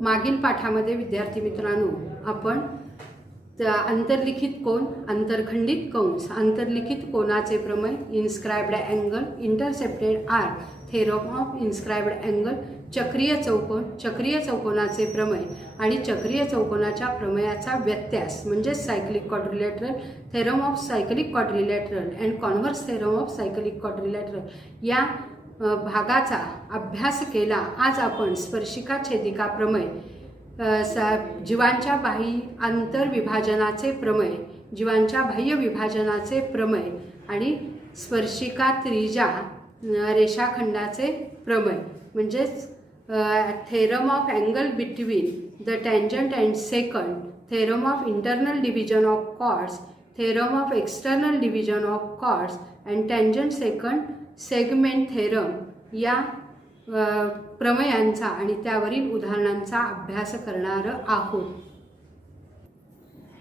मागील पाठामध्ये विद्यार्थी मित्रांनो आपण अंतर्लिखित कोन, अंतरखंडित कंस, अंतर्लिखित कोनाचे प्रमेय, inscribed angle, intercepted arc, theorem of inscribed angle, चक्रीय चौकोन, चक्रीय चौकोनाचे प्रमेय आणि चक्रीय चौकोनाच्या प्रमेयाचा व्यत्यास म्हणजे cyclic quadrilateral, theorem of cyclic quadrilateral and converse theorem of cyclic quadrilateral या भागाचा अभ्यास केला। आज आपण स्पर्शिका छेदिका प्रमेय, जीवांच्या बाह्य आंतरविभाजनाचे प्रमेय, जीवांच्या बाह्य विभाजनाचे प्रमेय आणि स्पर्शिका त्रिज्या रेषाखंडाचे प्रमेय म्हणजे theorem of angle between the tangent and secant, theorem of internal division of chords, theorem of external division of chords and tangent secant segment theorem या प्रमेयांचा आणि त्यावरील उदाहरणांचा अभ्यास करणार आहोत।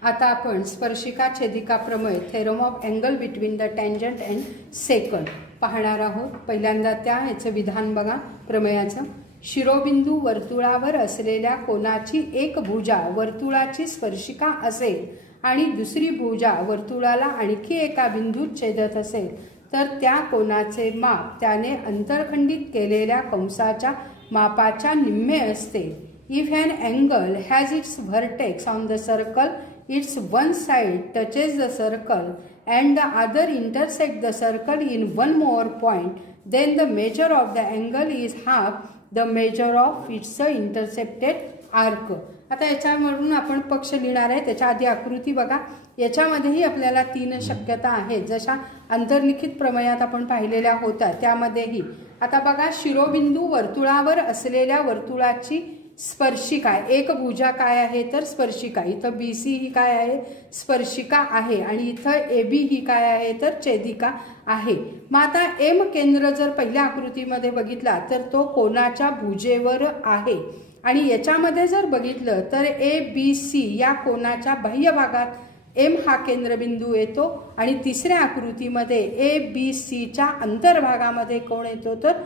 आता आपण स्पर्शिका छेदिका प्रमेय, theorem of angle between the tangent and second पाहणार आहोत। पहिल्यांदा याचं विधान बघा प्रमेयाचं। शिरोबिंदू वर्तुळावर असलेल्या कोनाची एक भुजा वर्तुळाची स्पर्शिका असेल आणि दुसरी भुजा वर्तुळाला आणखी एका बिंदूत छेदत असेल तर त्या कोनाचे माप त्याने अंतरखंडित केलेल्या कंसाच्या मापाच्या निम्मे असते। If an angle has its vertex on the circle, its one side touches the circle and the other intersect the circle in one more point, then the measure of the angle is half the measure of its intercepted arc। आता याच्यावरून आपण पक्ष लिहिणार आहे। त्याच्या आधी आकृती बघा। याच्यामध्येही आपल्याला तीन शक्यता आहेत जशा अंतर्लिखित प्रमेयात आपण पाहिलेल्या होत्या त्यामध्येही। आता बघा, शिरोबिंदू वर्तुळावर असलेल्या वर्तुळाची स्पर्शिका, एक भुजा काय आहे तर स्पर्शिका, इथं BC ही काय आहे स्पर्शिका आहे आणि इथं AB ही काय आहे तर छेदिका आहे। मग आता M केंद्र जर पहिल्या आकृतीमध्ये बघितला तर तो कोनाच्या भुजेवर आहे आणि याच्यामध्ये जर बघितलं तर ABC या कोनाच्या बाह्य भागात M हा केंद्रबिंदू येतो आणि तिसऱ्या आकृतीमध्ये ABCच्या अंतर्भागामध्ये कोण येतो तर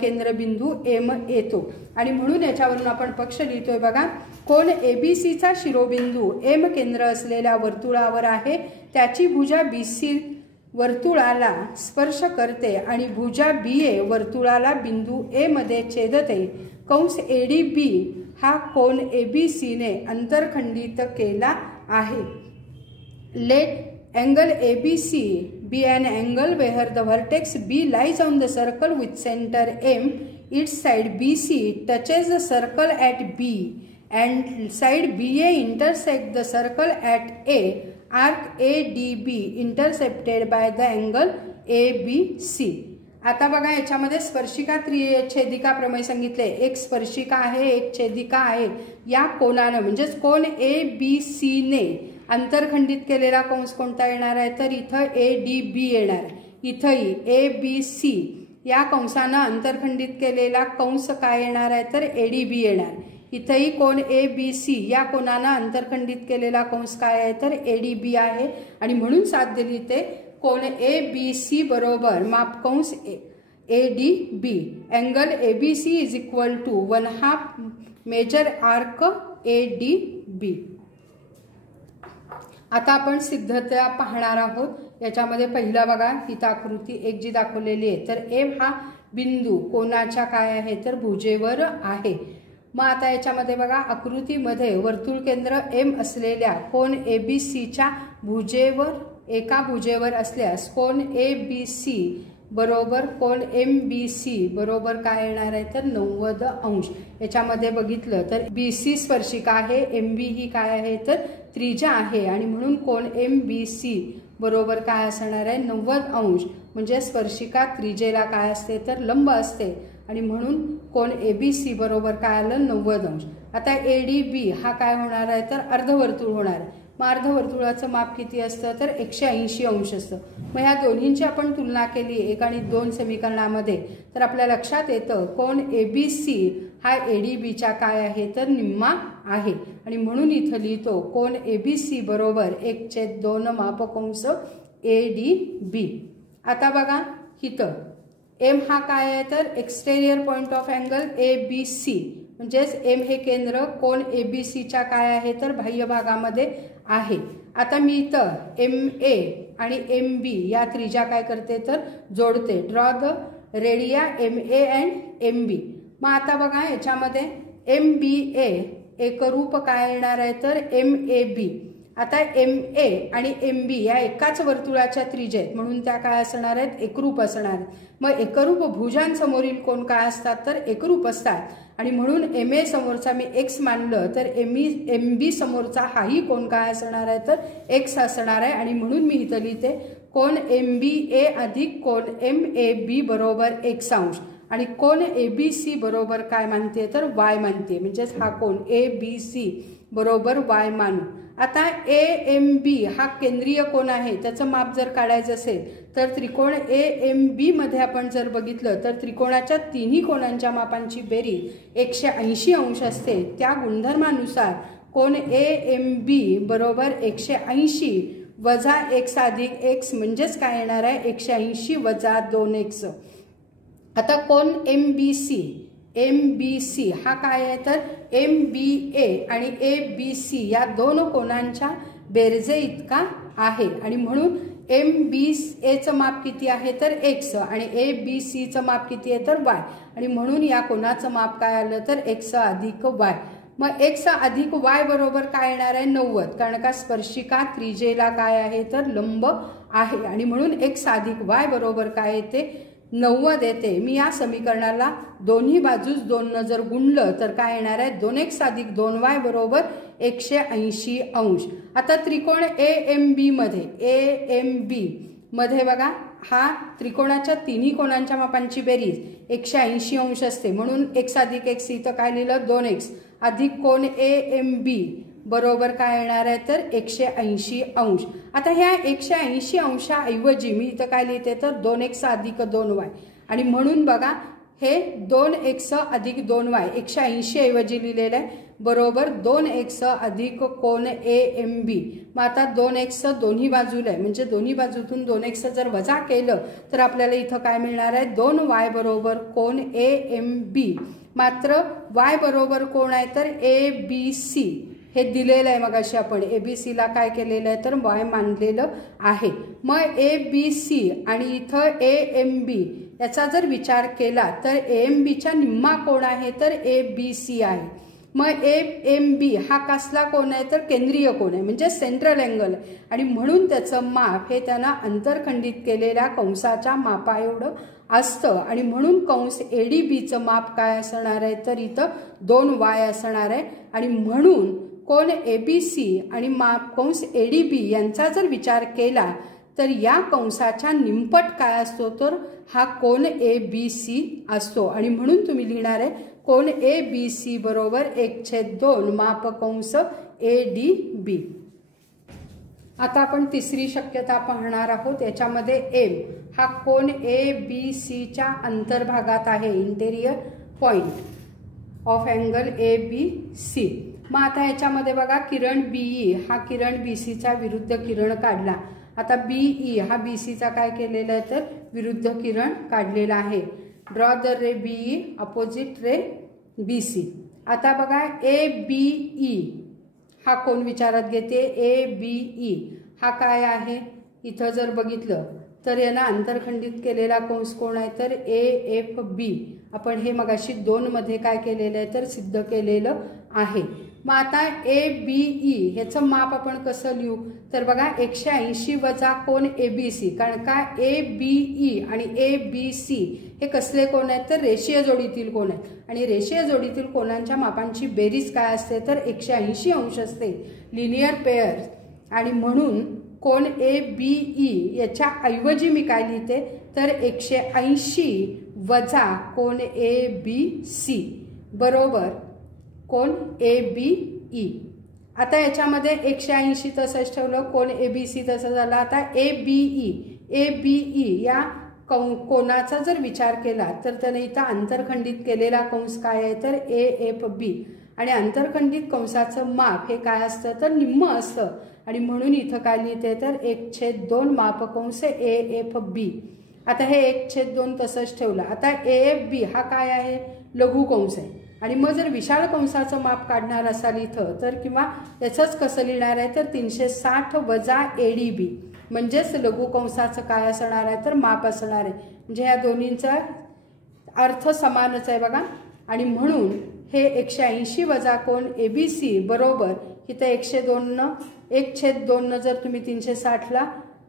केंद्रबिंदू M येतो आणि म्हणून याच्यावरून आपण पक्ष लिहितोय बघा। कोन ABCचा शिरोबिंदू M केंद्र असलेल्या वर्तुळावर आहे, त्याची भुजा BC वर्तुळाला स्पर्श करते आणि भुजा BA वर्तुळाला बिंदू A मध्ये छेदते। कंस ADB हा कोन ABC ने अंतरखंडित केला आहे। Let angle ABC be an angle where the vertex B lies on the circle with center M, its side BC touches the circle at B and side BA intersect the circle at A, arc ADB intercepted by the angle ABC। आता बघा, याच्यामध्ये स्पर्शिका छेदिका प्रमेय सांगितले। एक स्पर्शिका आहे, एक छेदिका आहे। या कोनानं म्हणजेच कोन ABC ने अंतरखंडित केलेला कंस कोणता येणार आहे तर इथं ADB येणार। इथंही ABC या कंसानं अंतरखंडित केलेला कंस काय येणार आहे तर ADB येणार। इथंही कोन ABC या कोनानं अंतरखंडित केलेला कंस काय आहे तर ADB आहे आणि म्हणून साथ दिली ते कोन ABC बरोबर माप कंस ADB, angle ABC is equal to 1/2 major arc ADB। आता आपण सिद्धता पाहणार आहोत। याच्यामध्ये पहिला बघा, इथं आकृती एक जी दाखवलेली आहे तर M हा बिंदू कोनाच्या काय आहे तर भुजेवर आहे। मग आता याच्यामध्ये बघा, आकृतीमध्ये वर्तुळ केंद्र M असलेल्या कोन ABCच्या भुजेवर, एका भुजेवर असल्यास कोन ABC बरोबर कोन MBC बरोबर काय येणार आहे तर 90 अंश। याच्यामध्ये बघितलं तर BC स्पर्शिका आहे, MB ही काय आहे तर त्रिज्या आहे आणि म्हणून कोन MBC बरोबर काय असणार आहे 90 अंश। म्हणजे स्पर्शिका त्रिज्येला काय असते तर लंब असते आणि म्हणून कोन ABC बरोबर काय आलं 90 अंश। आता ADB हा काय होणार आहे तर अर्धवर्तुळ होणार आहे। मग अर्धवर्तुळाचं माप किती असतं तर 180 अंश असतं। मग ह्या दोन्हींची आपण तुलना केली 1 आणि 2 समीकरणामध्ये तर आपल्या लक्षात येतं कोन ABC हा ADBच्या काय आहे तर निम्मा आहे आणि म्हणून इथं लिहितो कोन ABC बरोबर 1/2 मापकंस ADB। आता बघा, इथं M हा काय आहे तर exterior point of angle ABC म्हणजेच एम हे केंद्र कोन ABCच्या काय आहे तर बाह्य भागामध्ये आहे। आता मी इथं MA आणि MB या त्रिज्या काय करते तर जोडते। Draw the radii MA and MB। मग आता बघा याच्यामध्ये MBA एकरूप काय येणार आहे तर MAB। आता MA आणि MB या एकाच वर्तुळाच्या त्रिज्या आहेत म्हणून त्या काय असणार आहेत एकरूप असणार आहेत। मग एकरूप भुजांसमोरील कोण काय असतात तर एकरूप असतात आणि म्हणून MA समोरचा मी x मानलं तर MB समोरचा हाही कोण काय असणार आहे तर x असणार आहे आणि म्हणून मी इथं लिहिते कोन MBA अधिक कोन MAB बरोबर x अंश आणि कोन ABC बरोबर काय मानते तर y मानते। म्हणजेच हा कोन ABC बरोबर y मानू। आता AMB हा केंद्रीय कोन आहे त्याचं माप जर काढायचं असेल तर त्रिकोण AMB मध्ये आपण जर बघितलं तर त्रिकोणाच्या तिन्ही कोनांच्या मापांची बेरीज 180 अंश असते। त्या गुणधर्मानुसार कोन AMB बरोबर 180 वजा x अधिक x म्हणजेच काय येणार आहे 180 वजा 2x। आता कोन MBC हा काय आहे तर MBA आणि ABC या दोन कोनांच्या बेरजे इतका आहे आणि म्हणून MBAचं माप किती आहे तर x आणि ABCचं माप किती आहे तर y आणि म्हणून या कोनाचं माप काय आलं तर x अधिक y। मग x अधिक y बरोबर काय येणार आहे 90 कारण का स्पर्शिका त्रिज्येला काय आहे तर लंब आहे आणि म्हणून x अधिक y बरोबर काय येते 90 येते। मी या समीकरणाला दोन्ही बाजूस 2 न जर गुणलं तर काय येणार आहे 2x अधिक 2y बरोबर 180 अंश। आता त्रिकोण AMB मध्ये बघा हा त्रिकोणाच्या तिन्ही कोनांच्या मापांची बेरीज 180 अंश असते म्हणून x अधिक x इथं काय लिहिलं 2x अधिक कोन AMB बरोबर काय येणार आहे तर 180 अंश। आता ह्या 180 अंशाऐवजी मी इथं काय लिहिते तर 2x अधिक 2y आणि म्हणून बघा हे 2x अधिक 2y 180 ऐवजी लिहिलेलं आहे बरोबर 2x अधिक कोन AMB। मग आता 2x दोन्ही बाजूला आहे म्हणजे दोन्ही बाजूतून 2x जर वजा केलं तर आपल्याला इथं काय मिळणार आहे 2y बरोबर कोन AMB। मात्र y बरोबर कोण आहे तर ABC हे दिलेलं आहे। मगाशी आपण ABC ला काय केलेलं आहे तर y मानलेलं आहे। मग ABC आणि इथं AMB याचा जर विचार केला तर AMBच्या निम्मा कोण आहे तर ABC आहे। मग AMB हा कसला कोण आहे तर केंद्रीय कोण आहे म्हणजे सेंट्रल अँगल आणि म्हणून त्याचं माप हे त्यांना अंतरखंडित केलेल्या कंसाच्या मापा एवढं असतं आणि म्हणून कंस ADBचं माप काय असणार आहे तर इथं 2y असणार आहे आणि म्हणून कोन ABC आणि माप कंस ADB यांचा जर विचार केला तर या कंसाच्या निमपट काय असतो तर हा कोन ABC असतो आणि म्हणून तुम्ही लिहिणार आहे कोन ABC बरोबर 1/2 माप कंस ADB। आता आपण तिसरी शक्यता पाहणार आहोत। याच्यामध्ये M हा कोन ABCच्या अंतर्भागात आहे interior point of angle ABC। मग आता याच्यामध्ये बघा किरण BE हा किरण BCचा विरुद्ध किरण काढला। आता BE हा BCचा काय केलेला आहे तर विरुद्ध किरण काढलेला आहे। Draw the ray BE opposite ray BC। आता बघा ABE हा कोण विचारात घेते ABE हा काय आहे इथं जर बघितलं तर यांना अंतरखंडित केलेला कंस कोण आहे तर AFB। आपण हे मगाशी 2 मध्ये काय केलेलं आहे तर सिद्ध केलेलं आहे। मग आता ABE ह्याचं माप आपण कसं लिहू तर बघा 180 वजा कोन ABC कारण का ABE आणि ABC हे कसले कोण आहेत तर रेषीय जोडीतील कोण आहेत आणि रेषीय जोडीतील कोणांच्या मापांची बेरीज काय असते तर 180 अंश असते लिनियर पेअर आणि म्हणून कोन ABE याच्या ऐवजी मी काय लिहिते तर 180 वजा कोन ABC बरोबर कोन ABE। आता याच्यामध्ये 180 तसंच ठेवलं कोन ABC तसं झालं। आता ABE या कोणाचा जर विचार केला तर त्याने इथं अंतरखंडित केलेला कंस काय आहे तर AFB आणि अंतरखंडित कंसाचं माप हे काय असतं तर निम्म असतं आणि म्हणून इथं काय लिहिते तर 1/2 माप कंस AFB। आता हे 1/2 तसंच ठेवलं। आता AFB हा काय आहे लघु कंस आहे आणि मग जर विशाल कंसाचं माप काढणार असाल इथं तर किंवा याचंच कसं लिहिणार आहे तर 360 वजा ADB म्हणजेच लघु कंसाचं काय असणार आहे तर माप असणार आहे. म्हणजे ह्या दोन्हींचा अर्थ समानच आहे बघा. आणि म्हणून हे 180 वजा कोन ABC बरोबर इथं 102 जर तुम्ही 360ला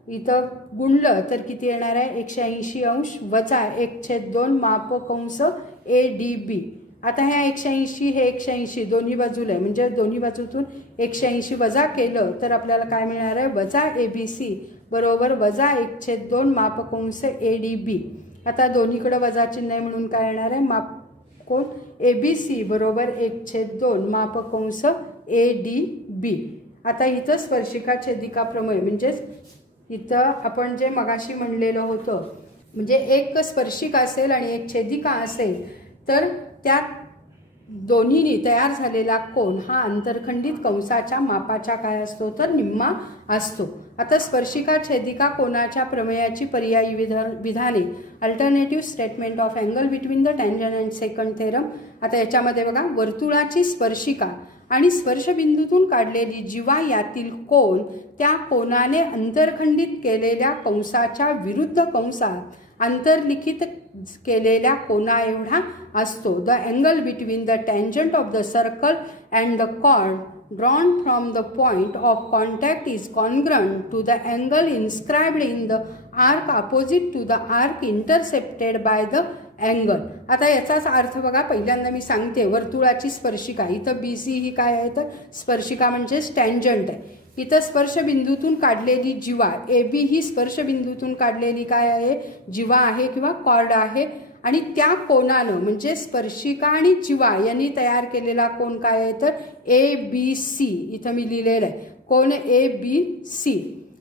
इथं गुणलं तर किती येणार आहे 180 अंश वजा 1/2 माप कंस ADB. आता ह्या 180 हे 180 दोन्ही बाजूला आहे म्हणजे दोन्ही बाजूतून 180 वजा केलं तर आपल्याला काय मिळणार आहे वजा ABC बरोबर वजा 1/2 माप कंस ADB. आता दोन्हीकडे वजा चिन्ह आहे म्हणून काय येणार आहे माप कोन ABC बरोबर 1/2 माप कंस ADB. आता इथं स्पर्शिका छेदिका प्रमेय म्हणजेच इथं आपण जे मगाशी म्हणलेलं होतं म्हणजे एक स्पर्शिका असेल आणि एक छेदिका असेल तर त्या दोन्हीनी तयार झालेला कोन हा अंतरखंडित कंसाच्या मापाच्या काय असतो तर निम्मा असतो. आता स्पर्शिका छेदिका कोनाच्या प्रमेयाची पर्यायी विधाने alternative statement of angle between the tangent and secant theorem. आता याच्यामध्ये बघा वर्तुळाची स्पर्शिका आणि स्पर्शबिंदूतून काढलेली जीवा यातील कोन त्या कोनाने अंतरखंडित केलेल्या कंसाच्या विरुद्ध कंसात अंतर्लिखित केलेल्या कोना एवढा असतो. The angle between the tangent of the circle and the chord drawn from the point of contact is congruent to the angle inscribed in the arc opposite to the arc intercepted by the angle. आता याचाच अर्थ बघा पहिल्यांदा मी सांगते वर्तुळाची स्पर्शिका इथं BC ही काय आहे तर स्पर्शिका म्हणजे टँजंट आहे. इथं स्पर्शबिंदूतून काढलेली जीवा AB ही स्पर्शबिंदूतून काढलेली काय आहे जीवा आहे किंवा कॉर्ड आहे आणि त्या कोनानं म्हणजे स्पर्शिका आणि जीवा यांनी तयार केलेला कोन काय आहे तर ABC. इथं मी लिहिलेलं आहे कोन ABC.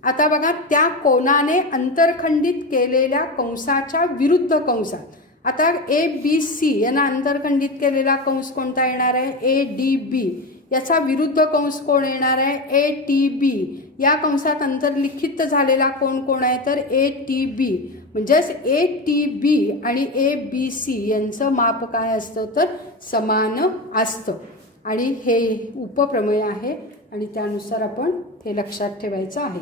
आता बघा त्या कोनाने अंतरखंडित केलेल्या कंसाच्या विरुद्ध कंसात आता ABC यांना अंतरखंडित केलेला कंस कोणता येणार आहे ADB. याचा विरुद्ध कंस कोण येणार आहे ATB. या कंसात अंतर्लिखित झालेला कोण आहे तर ATB. म्हणजेच ATB आणि ABC यांचं माप काय असतं तर समान असतं. आणि हे उपप्रमेय आहे आणि त्यानुसार आपण हे लक्षात ठेवायचं आहे.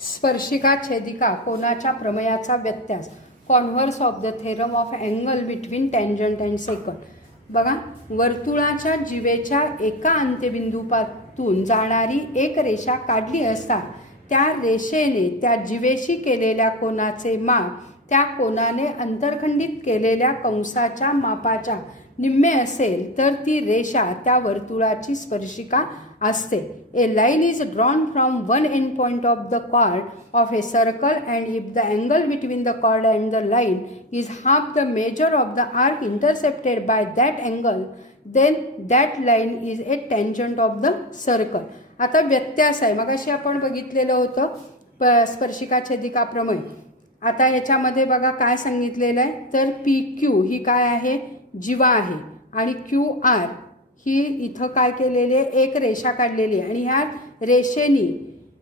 स्पर्शिका छेदिका कोनाच्या प्रमेयाचा व्यत्यास converse of the theorem of angle between tangent and secant. बघा वर्तुळाच्या जीवेच्या एका अंत्यबिंदूपासून जाणारी एक रेषा काढली असता त्या रेषेने त्या जीवेशी केलेल्या कोनाचे माप त्या कोनाने अंतरखंडित केलेल्या कंसाच्या मापाच्या निम्मे असेल तर ती रेषा त्या वर्तुळाची स्पर्शिका असते. A line is drawn from one end point of the chord of a circle and if the angle between the chord and the line is half the measure of the arc intercepted by that angle then that line is a tangent of the circle. आता व्यत्यास आहे मगाशी आपण बघितलेलं होतं स्पर्शिका छेदिका प्रमेय. आता याच्यामध्ये बघा काय सांगितलेलं आहे तर PQ ही काय आहे जीवा आहे आणि QR ही इथं काय केलेली आहे एक रेषा काढलेली आहे आणि ह्या रेषेनी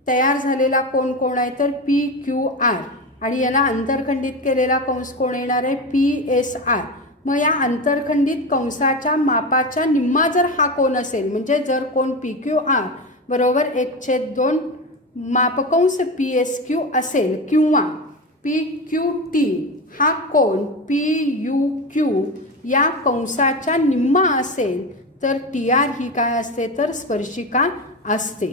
तयार झालेला कोण आहे तर PQR आणि याला अंतरखंडित केलेला कंस कोण येणार आहे PSR. मग या अंतरखंडित कंसाच्या मापाच्या निम्मा जर हा कोन असेल म्हणजे जर कोन PQR बरोबर 1/2 मापकंस PSQ असेल किंवा PQT हा कोन PUQ या कंसाच्या निम्मा असेल तर TR ही काय असते तर स्पर्शिका असते.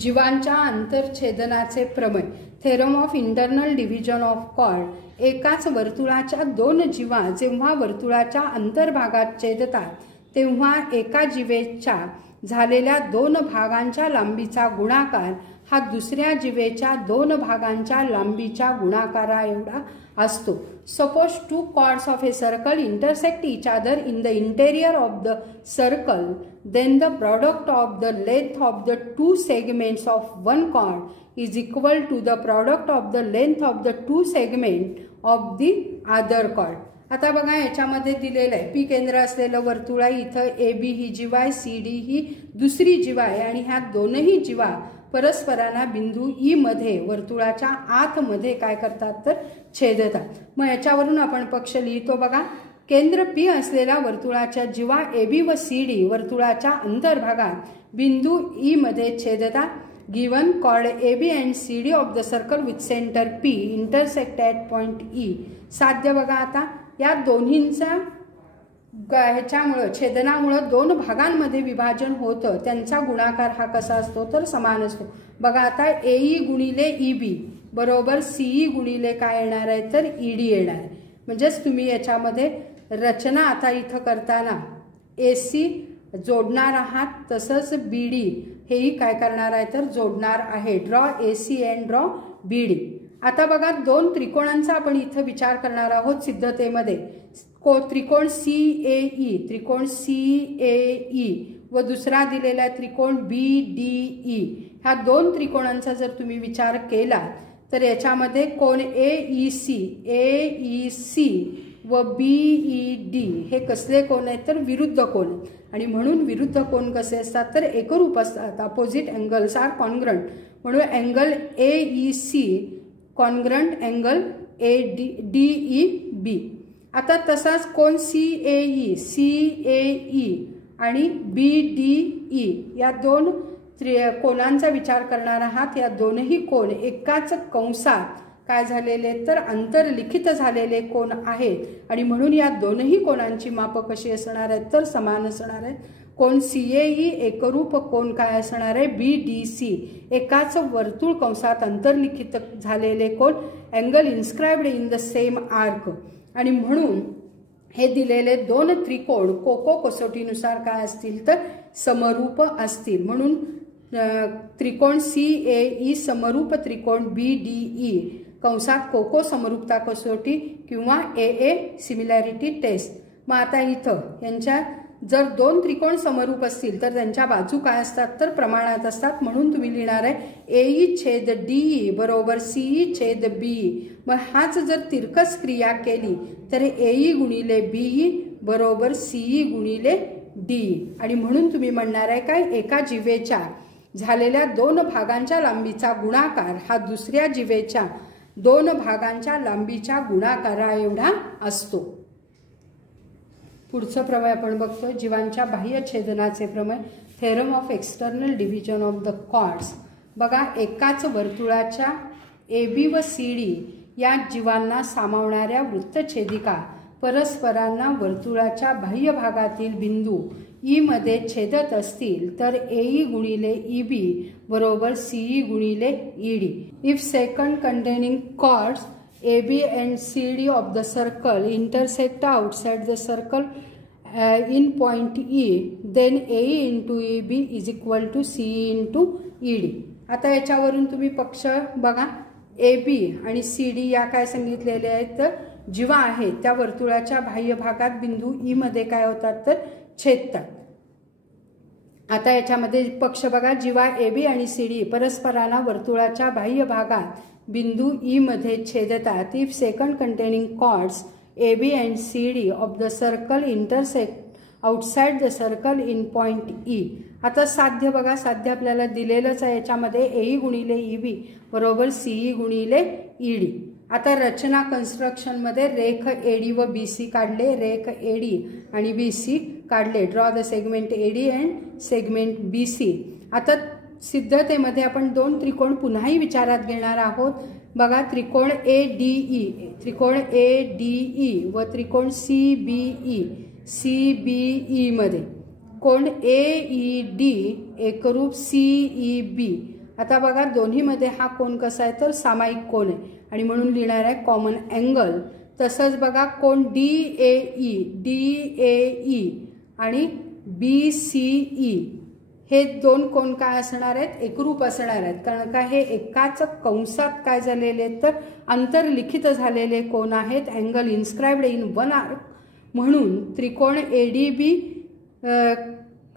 जीवांच्या अंतरछेदनाचे प्रमेय theorem of internal division of chord. एकाच वर्तुळाच्या दोन जीवा जेव्हा वर्तुळाच्या अंतर्भागात छेदतात तेव्हा एका जीवेच्या झालेल्या दोन भागांच्या लांबीचा गुणाकार हा दुसऱ्या जीवेच्या दोन भागांच्या लांबीच्या गुणाकारा एवढा असतो. Suppose two chords of a circle intersect each other in the interior of the circle then the product of the length of the two segments of one chord is equal to the product of the length of the two segments of the other chord. आता बघा याच्यामध्ये दिलेलं आहे P केंद्र असलेलं वर्तुळ आहे, इथं ए बी ही जीवा आहे, सी डी ही दुसरी जीवा आहे आणि ह्या दोनही जीवा परस्परांना बिंदू ई मध्ये वर्तुळाच्या आतमध्ये काय करतात तर छेदतात। मग याच्यावरून आपण पक्ष लिहितो बघा, केंद्र पी असलेल्या वर्तुळाच्या जीवा ए बी व सी डी वर्तुळाच्या अंतर्भागात बिंदू ई मध्ये छेदतात। Given chord A B and C D of the circle with centre P intersect at point E. साध्य बघा आता या दोन्हींचा ह्याच्यामुळं छेदनामुळं दोन भागांमध्ये विभाजन होतं, त्यांचा गुणाकार हा कसा असतो तर समान असतो। बघा आता ए ई गुणिले ई बी बरोबर सी ई गुणिले काय येणार आहे तर ई डी येणार आहे। म्हणजेच तुम्ही याच्यामध्ये रचना आता इथं करताना ए सी जोडणार आहात, तसंच बी डी हेही काय करणार आहे तर जोडणार आहे। Draw A C and draw B D. आता बघा दोन त्रिकोणांचा आपण इथं विचार करणार आहोत सिद्धतेमध्ये। त्रिकोण सी ए ई, त्रिकोण सी ए ई व दुसरा दिलेला आहे त्रिकोण बी डी ई। ह्या दोन त्रिकोणांचा जर तुम्ही विचार केला तर याच्यामध्ये कोण ए ई सी व बी ई डी हे कसले कोण आहेत तर विरुद्ध कोण, आणि म्हणून विरुद्ध कोण कसे असतात तर एकरूप असतात। अपोजिट अँगल्स आर कॉन्ग्रंट, म्हणून angle A E C congruent angle A D E B. आता तसाच कोण सी ए ई आणि बी डी ई या दोन कोणांचा विचार करणार आहात। या दोनही कोण एकाच कंसात काय झालेले तर अंतर्लिखित झालेले कोण आहेत आणि म्हणून या दोनही कोणांची माप कशी असणार आहेत तर समान असणार आहेत। कोण सी ए ई एकरूप कोण काय असणार आहे बी डी सी एकाच वर्तुळ कंसात अंतर्लिखित झालेले कोण angle inscribed in the same arc, आणि म्हणून हे दिलेले दोन त्रिकोण कोको कसोटीनुसार काय असतील तर समरूप असतील। म्हणून त्रिकोण सी ए ई समरूप त्रिकोण बी डी ई कंसात कोको समरूपता कसोटी किंवा ए ए सिमिलॅरिटी टेस्ट। मग आता इथं यांच्या जर दोन त्रिकोण समरूप असतील तर त्यांच्या बाजू काय असतात तर प्रमाणात असतात, म्हणून तुम्ही लिहिणार आहे ए ई छेद डी ई बरोबर सी ई छेद बी ई। मग हाच जर तिरकस क्रिया केली तर ए ई गुणिले बी ई बरोबर सी ई गुणिले डी ई, आणि म्हणून तुम्ही म्हणणार आहे काय एका जीवेच्या झालेल्या दोन भागांच्या लांबीचा गुणाकार हा दुसऱ्या जीवेच्या दोन भागांच्या लांबीच्या गुणाकारा एवढा असतो। पुढचं प्रमेय आपण बघतो जीवांच्या बाह्य छेदनाचे प्रमेय, theorem of external division of the chords. बघा एकाच वर्तुळाच्या ए बी व सी डी या जीवांना सामावणाऱ्या वृत्तछेदिका परस्परांना वर्तुळाच्या बाह्य भागातील बिंदू ई मध्ये छेदत असतील तर ए ई गुणिले ई बी बरोबर सी ई गुणिले E D. If secant containing chords A B and C D of the circle intersect outside the circle in point E then A E into E B is equal to C E into E D. आता याच्यावरून तुम्ही पक्ष बघा A B आणि C D या काय सांगितलेले आहेत तर जीवा आहेत त्या वर्तुळाच्या बाह्य भागात बिंदू ई मध्ये काय होतात तर छेदतात। आता याच्यामध्ये पक्ष बघा जीवा ए बी आणि सी डी परस्परांना वर्तुळाच्या बाह्य भागात बिंदू ई मध्ये छेदतात। If secant containing chords A B and C D of the circle intersect outside the circle in point E. आता साध्य बघा, साध्य आपल्याला दिलेलंच आहे याच्यामध्ये ए ई गुणिले ई बी बरोबर सी ई गुणिले ई डी। आता रचना कन्स्ट्रक्शन मध्ये रेख एडी व बी सी काढले, रेख एडी आणि बी सी काढले। Draw the segment AD and segment B C. आता सिद्धतेमध्ये आपण दोन त्रिकोण पुन्हाही विचारात घेणार आहोत। बघा त्रिकोण ए डी ई, त्रिकोण ए डी ई व त्रिकोण C B E, C B E मध्ये कोण ए ई डी एकरूप सी ई बी। आता बघा दोन्हीमध्ये हा कोण कसा आहे तर सामायिक कोण आहे आणि म्हणून लिहिणार आहे कॉमन अँगल। तसंच बघा कोण डी ए ई आणि बी सी ई हे दोन कोण काय असणार आहेत एकरूप असणार आहेत, कारण का हे एकाच कंसात काय झालेले आहेत तर अंतर्लिखित झालेले कोण आहेत, angle inscribed in one arc. म्हणून त्रिकोण ए डी बी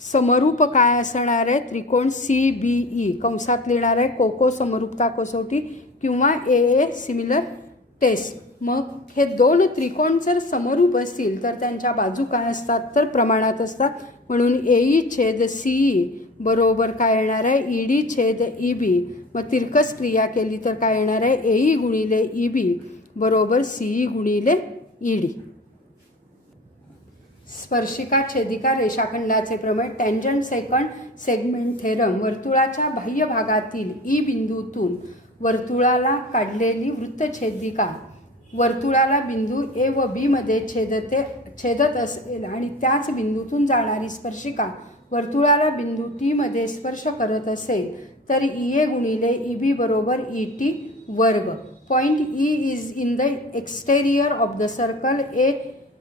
समरूप काय असणार आहे त्रिकोण सी बी ई कंसात लिहिणार आहे कोको समरूपता कसोटी किंवा ए ए सिमिलर टेस्ट। मग हे दोन त्रिकोण जर समरूप असतील तर त्यांच्या बाजू काय असतात तर प्रमाणात असतात. म्हणून AE छेद CE बरोबर काय येणार आहे ED छेद EB. मग तिरकस क्रिया केली तर काय येणार आहे AE गुणिले EB बरोबर CE गुणिले ED. स्पर्शिका छेदिका रेषाखंडाचे प्रमेय टँजंट सेकंड सेगमेंट थेरम. वर्तुळाच्या बाह्य भागातील E बिंदूतून वर्तुळाला काढलेली वृत्तछेदिका वर्तुळाला बिंदू A व B मध्ये छेदत असेल आणि त्याच बिंदूतून जाणारी स्पर्शिका वर्तुळाला बिंदू T मध्ये स्पर्श करत असेल तर EA गुणिले EB बरोबर ET वर्ग. Point E is in the exterior of the circle A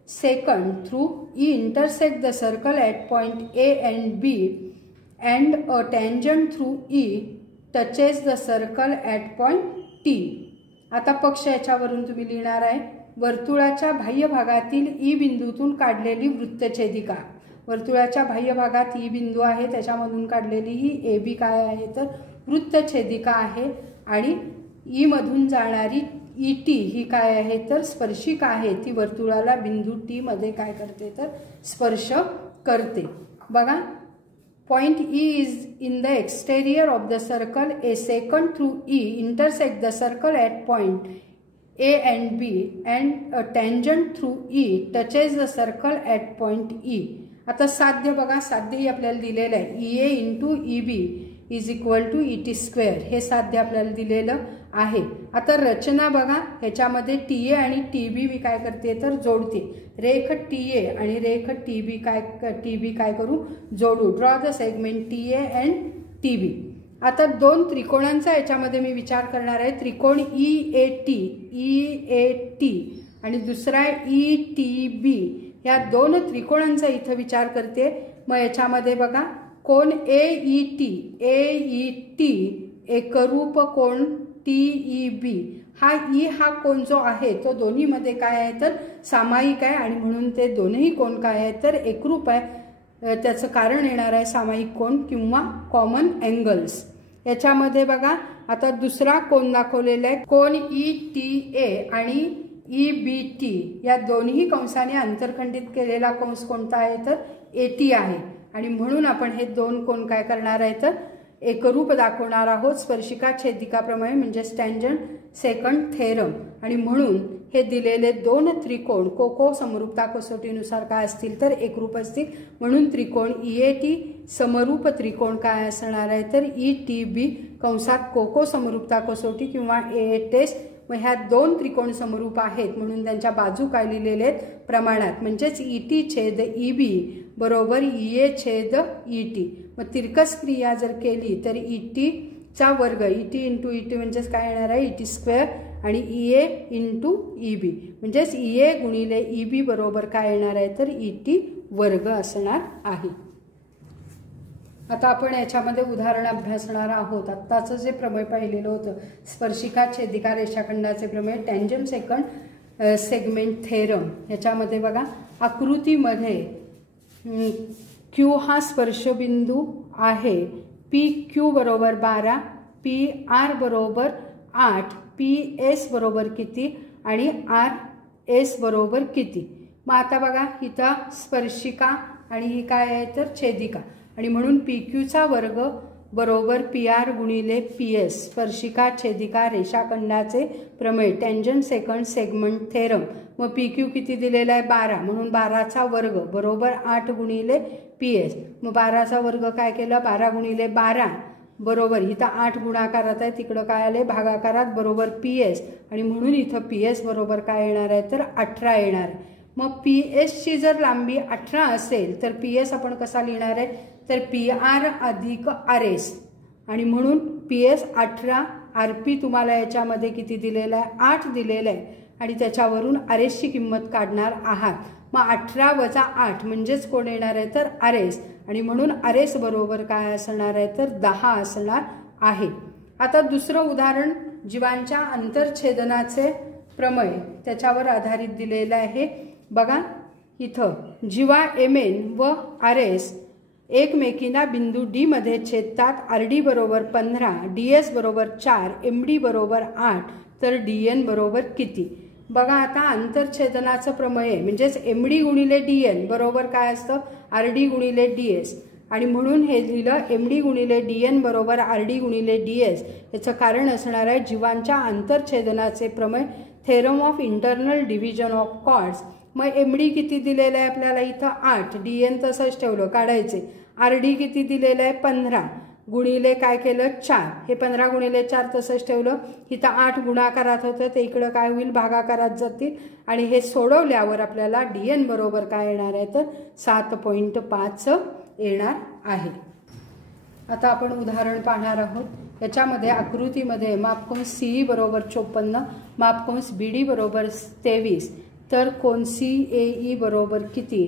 second through E intersect the circle at point A and B and a tangent through E touches the circle at point T. आता पक्ष याच्यावरून तुम्ही लिहिणार आहे वर्तुळाच्या बाह्य भागातील E बिंदूतून काढलेली वृत्तछेदिका. वर्तुळाच्या बाह्य भागात E बिंदू आहे त्याच्यामधून काढलेली ही AB काय आहे तर वृत्तछेदिका आहे आणि E मधून जाणारी ET ही काय आहे तर स्पर्शिका आहे. ती वर्तुळाला बिंदू T मध्ये काय करते तर स्पर्श करते. बघा point E is in the exterior of the circle A second through E intersect the circle at point A and B and a tangent through E touches the circle at point E. आता साध्य बघा साध्यही आपल्याला दिलेलं आहे EA into EB is equal to ET square. हे साध्य आपल्याला दिलेलं आहे. आता रचना बघा ह्याच्यामध्ये TA आणि TB मी काय करते तर जोडते. रेख TA आणि रेख TB काय करू जोडू. Draw the segment TA and TB. आता दोन त्रिकोणांचा याच्यामध्ये मी विचार करणार आहे. त्रिकोण EAT आणि दुसरा आहे ETB. या दोन त्रिकोणांचा इथं विचार करते. मग याच्यामध्ये बघा कोण AET एकरूप कोण TEB. हा E हा कोण जो आहे तो दोन्हीमध्ये काय आहे तर सामायिक आहे आणि म्हणून ते दोनही कोण काय आहे तर एकरूप आहे. त्याचं कारण येणार आहे सामायिक कोण किंवा कॉमन अँगल्स. याच्यामध्ये बघा आता दुसरा कोण दाखवलेला आहे कोण ETA आणि EBT. या दोन्ही कंसाने अंतरखंडित केलेला कंस कोणता आहे तर AT आहे आणि म्हणून आपण हे दोन कोण काय करणार आहे तर एकरूप दाखवणार आहोत. स्पर्शिका छेदिका प्रमेय म्हणजे टँजंट सेकंड थेरम. आणि म्हणून हे दिलेले दोन त्रिकोण कोको समरूपता कसोटीनुसार काय असतील तर एकरूप असतील. म्हणून त्रिकोण EAT समरूप त्रिकोण काय असणार आहे तर ETB कंसात कोको समरूपता कसोटी किंवा AA टेस्ट. मग ह्या दोन त्रिकोण समरूप आहेत म्हणून त्यांच्या बाजू काय लिहिलेले आहेत प्रमाणात. म्हणजेच ET छेद EB बरोबर EA छेद ET. मग तिरकस क्रिया जर केली तर ET चा वर्ग ET इंटू ET म्हणजेच काय येणार आहे ET स्क्वेअर आणि EA इंटू EB म्हणजेच EA गुणिले EB बरोबर काय येणार आहे तर ET वर्ग असणार आहे. आता आपण याच्यामध्ये उदाहरण अभ्यासणार आहोत. आत्ताचं जे प्रमेय पाहिलेलं होतं स्पर्शिका छेदिका रेषाखंडाचे प्रमेय टँजंट सेकंड सेगमेंट थेरम. याच्यामध्ये बघा आकृतीमध्ये Q हा स्पर्शबिंदू आहे. PQ बरोबर 12, PR बरोबर 8, PS बरोबर किती आणि RS बरोबर किती. मग आता बघा इथं स्पर्शिका आणि ही काय आहे तर छेदिका आणि म्हणून PQचा वर्ग बरोबर PR गुणिले PS. स्पर्शिका छेदिका रेषाखंडाचे प्रमेय टँजंट सेकंड सेगमेंट थेरम. मग PQ किती दिलेला आहे 12 म्हणून 12चा वर्ग बरोबर 8 गुणिले PS. मग 12चा वर्ग काय केला 12 गुणिले 12 बरोबर इथं 8 गुणाकारात आहे तिकडं काय आले भागाकारात बरोबर PS आणि म्हणून इथं PS बरोबर काय येणार आहे तर 18 येणार आहे. मग PSची जर लांबी 18 असेल तर PS आपण कसा लिहिणार आहे तर PR अधिक RS आणि म्हणून PS 18 RP तुम्हाला याच्यामध्ये किती दिलेला आहे 8 दिलेला आहे आणि त्याच्यावरून RSची किंमत काढणार आहात. मग 18 वजा 8 म्हणजेच कोण येणार आहे तर RS आणि म्हणून RS बरोबर काय असणार आहे तर 10 असणार आहे. आता दुसरं उदाहरण जीवांच्या अंतरछेदनाचे प्रमेय त्याच्यावर आधारित दिलेलं आहे. बघा इथं जीवा MN व RS एकमेकींना बिंदू D मध्ये छेदतात. RD बरोबर 15, DS बरोबर 4, MD बरोबर 8 तर DN बरोबर किती. बघा आता आंतरछेदनाचं प्रमेय म्हणजेच MD गुणिले DN बरोबर काय असतं RD गुणिले DS आणि म्हणून हे लिहिलं MD गुणिले DN बरोबर RD गुणिले DS। याचं कारण असणार आहे जीवांच्या आंतरछेदनाचे प्रमेय theorem of internal division of chords. मग MD किती दिलेलं आहे आपल्याला इथं 8, DN तसंच ठेवलं काढायचे, RD किती दिलेलं आहे 15 गुणिले काय केलं 4, हे 15 गुणिले 4 तसंच ठेवलं, इथं 8 गुणाकारात होतं ते इकडं काय होईल भागाकारात जातील आणि हे सोडवल्यावर आपल्याला DN बरोबर काय येणार आहे तर 7.5 येणार आहे। आता आपण उदाहरण पाहणार आहोत। याच्यामध्ये आकृतीमध्ये मापकोन CE बरोबर 54, मापकोन BD बरोबर 23, तर कोन CAE बरोबर किती?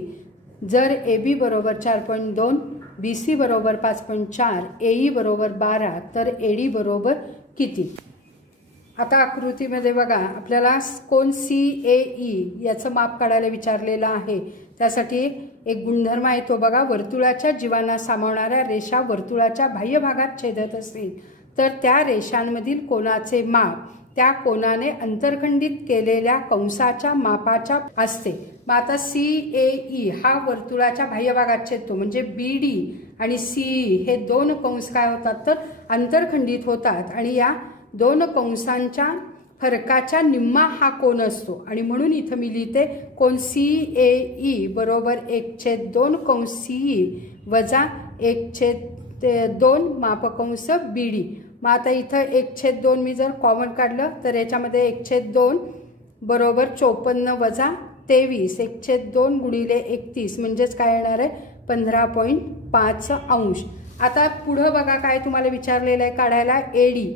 जर AB बरोबर 4.2, BC बरोबर 5.4, AE बरोबर 12, तर AD बरोबर किती? आता आकृतीमध्ये बघा आपल्याला कोन CAE याचं माप काढायला विचारलेलं आहे। त्यासाठी एक गुणधर्म आहे तो बघा, वर्तुळाच्या जीवांना सामावणाऱ्या रेषा वर्तुळाच्या बाह्य भागात छेदत असतील तर त्या रेषांमधील कोनाचे माप त्या कोनाने अंतरखंडित केलेल्या कंसाच्या मापाच्या असते। मग आता CAE हा वर्तुळाच्या बाह्य भागात छेदतो म्हणजे BD आणि CE हे दोन कंस काय होतात तर अंतरखंडित होतात आणि या दोन कंसांच्या फरकाच्या निम्मा हा कोन असतो आणि म्हणून इथं मी लिहिते कोन CAE बरोबर 1/2 कंस CE वजा 1/2 मापकंस BD। मग आता इथं 1/2 मी जर कॉमन काढलं तर याच्यामध्ये 1/2 बरोबर 54 वजा 23, 1/2 गुणिले 31 म्हणजेच काय येणार आहे 15.5 अंश। आता पुढं बघा काय तुम्हाला विचारलेलं आहे काढायला AD।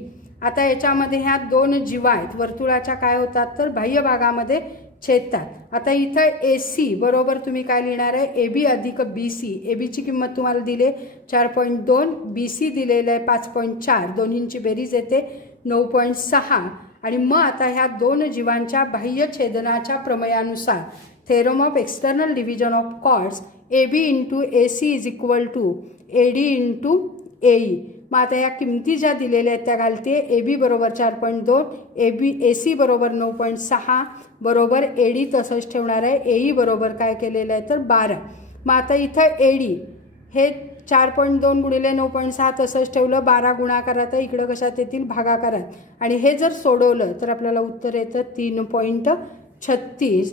आता याच्यामध्ये ह्या दोन जीवा आहेत वर्तुळाच्या काय होतात तर बाह्य भागामध्ये छेदतात। आता इथं AC बरोबर तुम्ही काय लिहिणार आहे AB अधिक BC। AB ची किंमत तुम्हाला दिले 4.2, BC दिलेलं आहे 5.4, दोन्हींची बेरीज येते 9.6 आणि मग आता ह्या दोन जीवांच्या बाह्य छेदनाच्या प्रमेयानुसार theorem of external division of chords AB × AC = AD × AE। मग आता या किमती ज्या दिलेल्या आहेत त्या घालते। AB बरोबर 4.2, AC बरोबर 9.6 बरोबर AD तसंच ठेवणार आहे, AE बरोबर काय केलेलं आहे तर 12। मग आता इथं AD हे 4.2 गुणिले 9.6 तसंच ठेवलं, 12 गुणाकारात इकडं कशात येतील भागाकारात आणि हे जर सोडवलं तर आपल्याला उत्तर येतं 3.36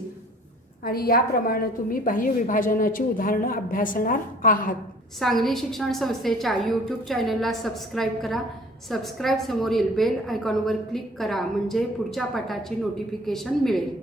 आणि याप्रमाणे तुम्ही बाह्य विभाजनाची उदाहरणं अभ्यासणार आहात। सांगली शिक्षण संस्थेच्या YouTube चॅनलला सबस्क्राईब करा। सबस्क्राईब समोरील बेल आयकॉनवर क्लिक करा म्हणजे पुढच्या पाठाची नोटिफिकेशन मिळेल।